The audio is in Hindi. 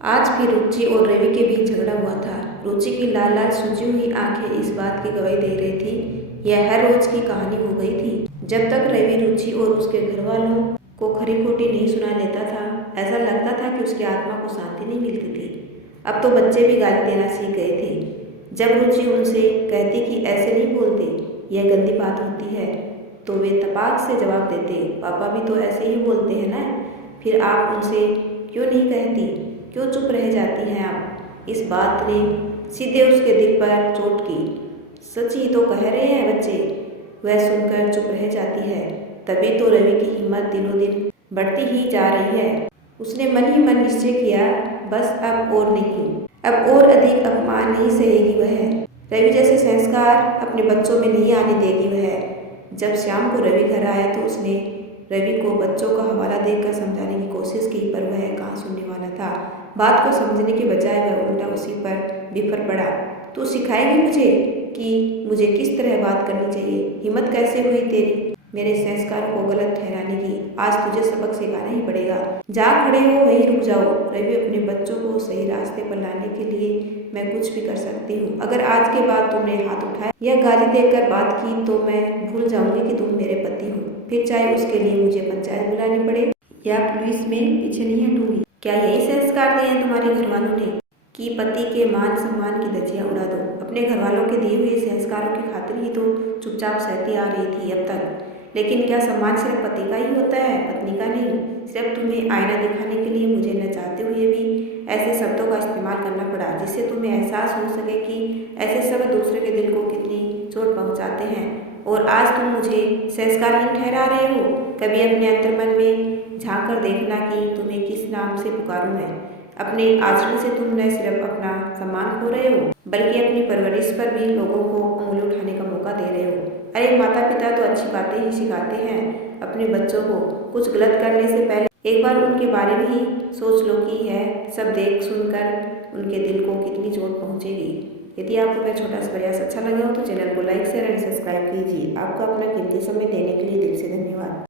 आज फिर रुचि और रवि के बीच झगड़ा हुआ था। रुचि की लाल लाल सूजी हुई आंखें इस बात की गवाही दे रही थी, यह हर रोज की कहानी हो गई थी। जब तक रवि रुचि और उसके घर वालों को खरी खोटी नहीं सुना लेता था, ऐसा लगता था कि उसकी आत्मा को शांति नहीं मिलती थी। अब तो बच्चे भी गाली देना सीख गए थे। जब रुचि उनसे कहती कि ऐसे नहीं बोलते, यह गंदी बात होती है, तो वे तपाक से जवाब देते, पापा भी तो ऐसे ही बोलते हैं ना। फिर आप उनसे क्यों नहीं कहती, क्यों चुप रह जाती हैं आप? इस बात ने सीधे उसके दिल पर चोट की। सच ही तो कह रहे हैं बच्चे, वह सुनकर चुप रह जाती है। तभी तो रवि की हिम्मत दिनों दिन बढ़ती ही जा रही है। उसने मन ही मन निश्चय किया, बस अब और नहीं, अब और अधिक अपमान नहीं सहेगी वह। रवि जैसे संस्कार अपने बच्चों में नहीं आने देगी वह। जब शाम को रवि घर आया तो उसने रवि को बच्चों का हवाला देकर समझाने की कोशिश की, पर वह कहाँ सुनने वाला था। बात को समझने के बजाय वह उल्टा उसी पर बिफर पड़ा। तू सिखाएगी मुझे कि मुझे किस तरह बात करनी चाहिए? हिम्मत कैसे हुई तेरी मेरे संस्कार को गलत ठहराने की? आज तुझे सबक सिखाना ही पड़ेगा। जहाँ खड़े हो वहीं रुक जाओ रवि, अपने बच्चों को सही रास्ते पर लाने के लिए मैं कुछ भी कर सकती हूँ। अगर आज के बाद तुमने हाथ उठाया या गाली देकर बात की तो मैं भूल जाऊंगी कि तुम मेरे पति हो, फिर चाहे उसके लिए मुझे पंचायत बुलानी पड़े या पुलिस में पीछे नहीं हटूंगी। क्या यही संस्कार दिए हैं तुम्हारे घर वालों ने कि पति के मान सम्मान की धज्जियां उड़ा दो? अपने घर वालों के दिए हुए संस्कारों की खातिर ही तो चुपचाप सहती आ रही थी अब तक। लेकिन क्या सम्मान सिर्फ पति का ही होता है, पत्नी का नहीं? सिर्फ तुम्हें आईना दिखाने के लिए मुझे न चाहते हुए भी ऐसे शब्दों का इस्तेमाल करना पड़ा, जिससे तुम्हें एहसास हो सके कि ऐसे शब्द दूसरे के दिल को कितनी चोट पहुंचाते हैं। और आज तुम मुझे संस्कारहीन ठहरा रहे हो। कभी अपने अंतर्मन में झांक कर देखना कि तुम्हें किस नाम से पुकारूं मैं। अपने आचरण से तुम न सिर्फ अपना सम्मान खो रहे हो, बल्कि अपनी परवरिश पर भी लोगों को उंगली उठाने का मौका दे रहे हो। अरे माता पिता तो अच्छी बातें ही सिखाते हैं अपने बच्चों को। कुछ गलत करने से पहले एक बार उनके बारे में ही सोच लो कि यह सब देख सुनकर उनके दिल को कितनी चोट पहुंचेगी। यदि आपको मेरा छोटा सा प्रयास अच्छा लगा हो तो चैनल को लाइक शेयर एंड सब्सक्राइब कीजिए। आपका अपना कीमती समय देने के लिए दिल से धन्यवाद।